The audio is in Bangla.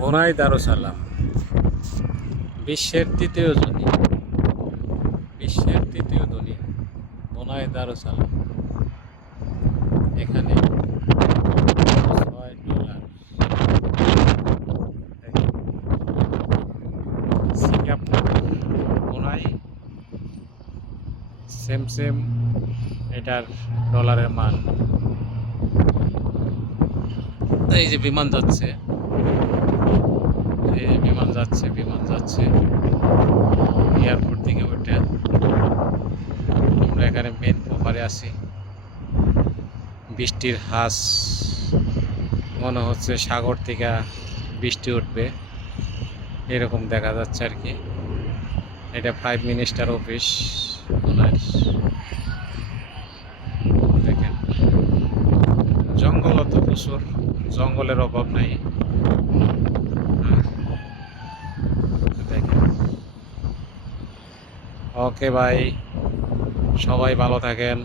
ব্রুনাই দারুসালাম বিশ্বের তৃতীয় ধনী ব্রুনাই দারুসালাম। এখানে $6। সিঙ্গাপুর, ব্রুনাই সেম এটার ডলারের মান। এই যে বিমান যাচ্ছে, বিমান যাচ্ছে এয়ারপোর্ট থেকে ওইটা। আমরা এখানে মেন পোপারে আছি। বৃষ্টির হাঁস, মনে হচ্ছে সাগর থেকে বৃষ্টি উঠবে এরকম দেখা যাচ্ছে আর কি। এটা প্রাইম মিনিস্টার অফিস ওনার। দেখেন জঙ্গল তো প্রচুর, জঙ্গলের অভাব নাই। দেখেন, ওকে ভাই, সবাই ভালো থাকেন।